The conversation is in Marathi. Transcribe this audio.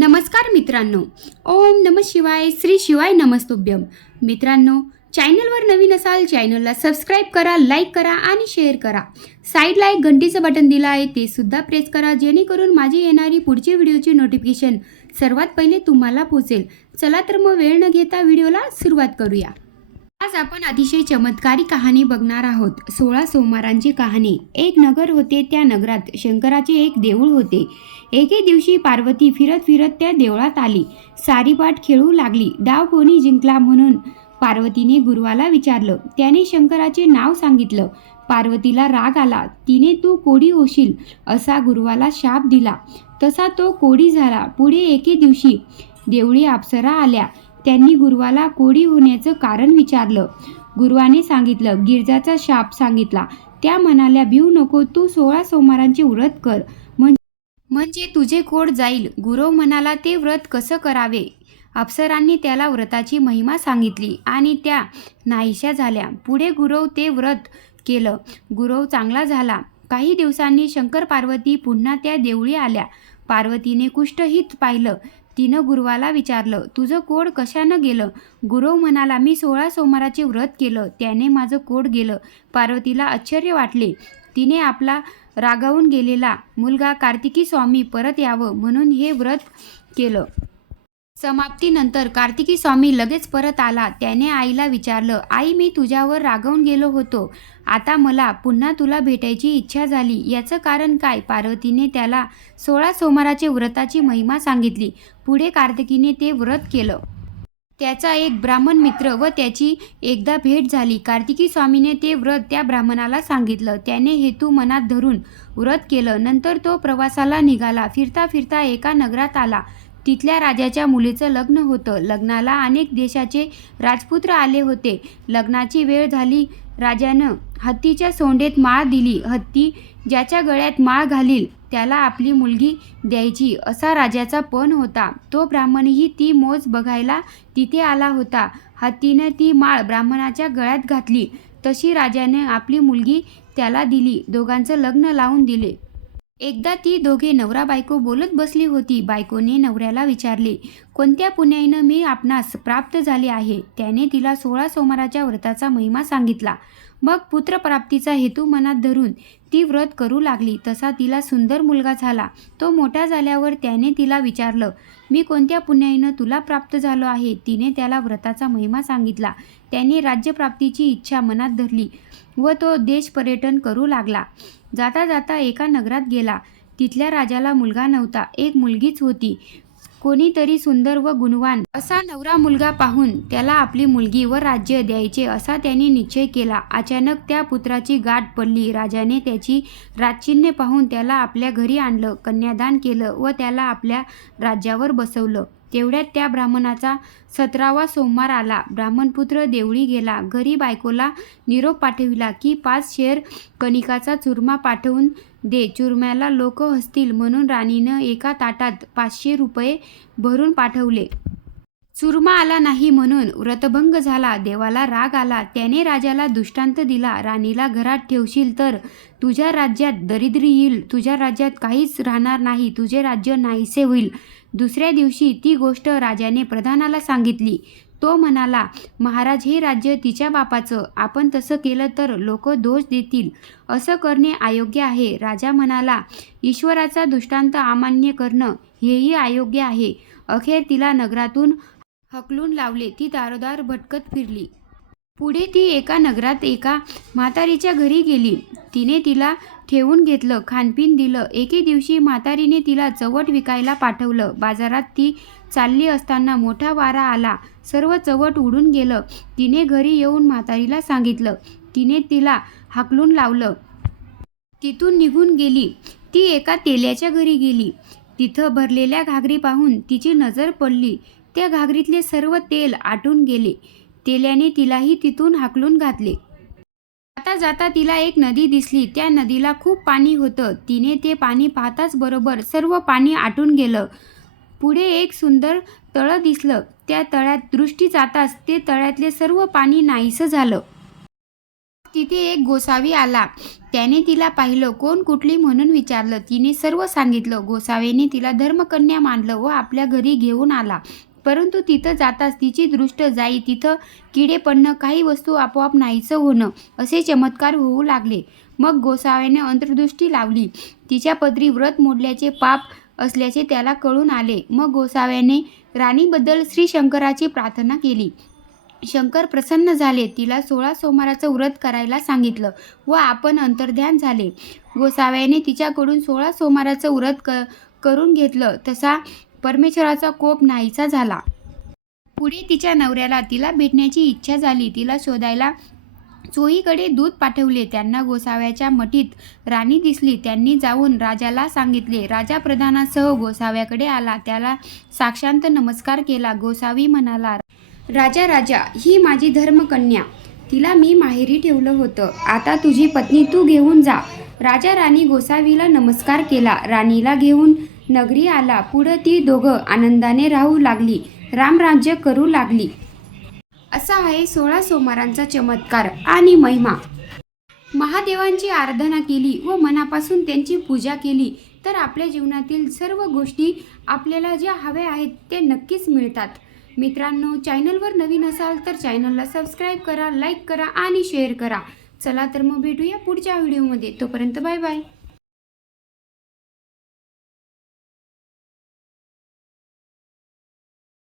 नमस्कार मित्रांनो. ओम नमः शिवाय. श्री शिवाय नमस्तुभ्यम. मित्रांनो, चॅनलवर नवीन असाल चॅनलला सबस्क्राईब करा, लाईक करा आणि शेअर करा. साईडला एक घंटीचं बटन दिलं आहे ते सुद्धा प्रेस करा, जेणेकरून माझी येणारी पुढची व्हिडिओची नोटिफिकेशन सर्वात पहिले तुम्हाला पोहोचेल. चला तर मग वेळ न घेता व्हिडिओला सुरुवात करूया. आज आपण अतिशय चमत्कारी कहाणी बघणार आहोत. 16 सोमवारांची कहाणी. एक नगर होते. त्या नगरात शंकराचे एक देऊळ होते. एके दिवशी पार्वती फिरत फिरत त्या देवळात आली. सारीपाट खेळू लागली. डाव कोणी जिंकला म्हणून पार्वतीने गुरुवाला विचारलं. त्याने शंकराचे नाव सांगितलं. पार्वतीला राग आला. तिने तू कोडी होशील असा गुरुवाला शाप दिला. तसा तो कोडी झाला. पुढे एके दिवशी देवळी अप्सरा आल्या. त्यांनी गुरुवाला कोडी होण्याचं कारण विचारलं. गुरुवाने सांगितलं. गिरजाचा शाप सांगितला. त्या म्हणाल्या, भिऊ नको, तू 16 सोमवारांचे व्रत कर, म्हणजे तुझे कोड जाईल. गुरव म्हणाला, ते व्रत कसं करावे? अप्सरांनी त्याला व्रताची महिमा सांगितली आणि त्या नाहीशा झाल्या. पुढे गुरव ते व्रत केलं. गुरव चांगला झाला. काही दिवसांनी शंकर पार्वती पुन्हा त्या देवळी आल्या. पार्वतीने कुष्ठहित पाहिलं. तिनं गुरुवाला विचारलं, तुझं कोड कशानं गेलं? गुरव म्हणाला, मी 16 सोमवाराचे व्रत केलं, त्याने माझं कोड गेलं. पार्वतीला आश्चर्य वाटले. तिने आपला रागावून गेलेला मुलगा कार्तिकी स्वामी परत यावं म्हणून हे व्रत केलं. समाप्तीनंतर कार्तिकी स्वामी लगेच परत आला. त्याने आईला विचारलं, आई, मी तुझ्यावर रागावून गेलो होतो. आता मला पुन्हा तुला भेटायची इच्छा झाली. याचं कारण काय? पार्वतीने त्याला 16 सोमवाराचे व्रताची महिमा सांगितली. पुढे कार्तिकीने ते व्रत केलं. त्याचा एक ब्राह्मण मित्र व त्याची एकदा भेट झाली. कार्तिकी स्वामीने ते व्रत त्या ब्राह्मणाला सांगितलं. त्याने हेतू मनात धरून व्रत केलं. नंतर तो प्रवासाला निघाला. फिरता फिरता एका नगरात आला. तिथल्या राजाच्या मुलीचं लग्न होतं. लग्नाला अनेक देशाचे राजपुत्र आले होते. लग्नाची वेळ झाली. राजानं हत्तीच्या सोंडेत माळ दिली. हत्ती ज्याच्या गळ्यात माळ घालील त्याला आपली मुलगी द्यायची असा राजाचा पण होता. तो ब्राह्मणही ती मोज बघायला तिथे आला होता. हत्तीनं ती माळ ब्राह्मणाच्या गळ्यात घातली. तशी राजाने आपली मुलगी त्याला दिली. दोघांचं लग्न लावून दिले. एकदा ती दोघे नवरा बायको बोलत बसली होती. बायकोने नवऱ्याला विचारले, कोणत्या पुण्याईनं मी आपणास प्राप्त झाले आहे? त्याने तिला 16 सोमवाराच्या व्रताचा महिमा सांगितला. मग पुत्रप्राप्तीचा हेतू मनात धरून ती व्रत करू लागली. तसा तिला सुंदर मुलगा झाला. तो मोठा झाल्यावर त्याने तिला विचारलं, मी कोणत्या पुण्याईनं तुला प्राप्त झालो आहे? तिने त्याला व्रताचा महिमा सांगितला. त्याने राज्यप्राप्तीची इच्छा मनात धरली व तो देश पर्यटन करू लागला. जाता जाता एका नगरात गेला. तिथल्या राजाला मुलगा नव्हता. एक मुलगीच होती. कोणीतरी सुंदर व गुणवान असा नवरा मुलगा पाहून त्याला आपली मुलगी व राज्य द्यायचे असा त्याने निश्चय केला. अचानक त्या पुत्राची गाठ पडली. राजाने त्याची राजचिन्हे पाहून त्याला आपल्या घरी आणलं, कन्यादान केलं व त्याला आपल्या राज्यावर बसवलं. तेवढ्यात त्या ब्राह्मणाचा 17वा सोमवार आला. ब्राह्मणपुत्र देवळी गेला. घरी बायकोला निरोप पाठविला की 5 शेर कणिकाचा चुरमा पाठवून दे. चुरम्याला लोक हसतील म्हणून राणीनं एका ताटात 500 रुपये भरून पाठवले. चुरमा आला नाही म्हणून व्रतभंग झाला. देवाला राग आला. त्याने राजाला दृष्टांत दिला, राणीला घरात ठेवशील तर तुझ्या राज्यात दरिद्री येईल. तुझ्या राज्यात काहीच राहणार नाही. तुझे राज्य नाहीसे होईल. दुसऱ्या दिवशी ती गोष्ट राजाने प्रधानाला सांगितली. तो म्हणाला, महाराज, हे राज्य तिच्या बापाचं. आपण तसं केलं तर लोक दोष देतील. असं करणे अयोग्य आहे. राजा म्हणाला, ईश्वराचा दृष्टांत अमान्य करणं हेही अयोग्य आहे. अखेर तिला नगरातून हकलून लावले. ती दारोदार भटकत फिरली. पुढे ती एका नगरात एका म्हातारीच्या घरी गेली. तिने तिला ठेवून घेतलं, खानपीन दिलं. एके दिवशी म्हातारीने तिला चवट विकायला पाठवलं. बाजारात ती चालली असताना मोठा वारा आला. सर्व चवट उडून गेलं. तिने घरी येऊन म्हातारीला सांगितलं. तिने तिला हाकलून लावलं. तिथून निघून गेली. ती एका तेल्याच्या घरी गेली. तिथं भरलेल्या घागरी पाहून तिची नजर पडली. त्या घागरीतले सर्व तेल आटून गेले. तेल्याने तिलाही तिथून हाकलून घातले. जाता जाता तिला एक नदी दिसली. त्या नदीला खूप पाणी होतं. तिने ते पाणी पाहताच बरोबर सर्व पाणी आटून गेलं. पुढे एक सुंदर तळं दिसलं. त्या तळ्यात दृष्टी जाताच ते तळ्यातले सर्व पाणी नाहीसं झालं. तिथे एक गोसावी आला. त्याने तिला पाहिलं. कोण कुठली म्हणून विचारलं. तिने सर्व सांगितलं. गोसाव्याने तिला धर्मकन्या मानलं व आपल्या घरी घेऊन आला. परंतु तिथं जाताच तिची दृष्ट जाई. तिथं किडे पडणं, काही वस्तू आपोआप नाहीसं होणं असे चमत्कार होऊ लागले. मग गोसाव्याने अंतर्दृष्टी लावली. तिच्या पदरी व्रत मोडल्याचे पाप असल्याचे त्याला कळून आले. मग गोसाव्याने राणीबद्दल श्री शंकराची प्रार्थना केली. शंकर प्रसन्न झाले. तिला 16 सोमवाराचं व्रत करायला सांगितलं व आपण अंतर्ध्यान झाले. गोसाव्याने तिच्याकडून 16 सोमवाराचं व्रत करून घेतलं. तसा परमेश्वराचा कोप नाहीसा झाला. पुढे तिच्या नवऱ्याला तिला भेटण्याची इच्छा झाली. तिला शोधायला चोहीकडे दूत पाठवले. त्यांना गोसाव्याच्या मठीत राणी दिसली. त्यांनी जाऊन राजाला सांगितले. राजा प्रधानासह गोसाव्याकडे आला. त्याला साष्टांग नमस्कार केला. गोसावी म्हणाला, राजा, ही माझी धर्मकन्या. तिला मी माहेरी ठेवलं होतं. आता तुझी पत्नी तू घेऊन जा. राजा राणी गोसावीला नमस्कार केला. राणीला घेऊन नगरी आला. पुढं ती दोघं आनंदाने राहू लागली. रामराज्य करू लागली. असा आहे 16 सोमवारांचा चमत्कार आणि महिमा. महादेवांची आराधना केली व मनापासून त्यांची पूजा केली तर आपल्या जीवनातील सर्व गोष्टी आपल्याला ज्या हव्या आहेत ते नक्कीच मिळतात. मित्रांनो, चॅनलवर नवीन असाल तर चॅनलला सबस्क्राईब करा, लाईक करा आणि शेअर करा. चला तर मग भेटूया पुढच्या व्हिडिओमध्ये. तोपर्यंत बाय बाय.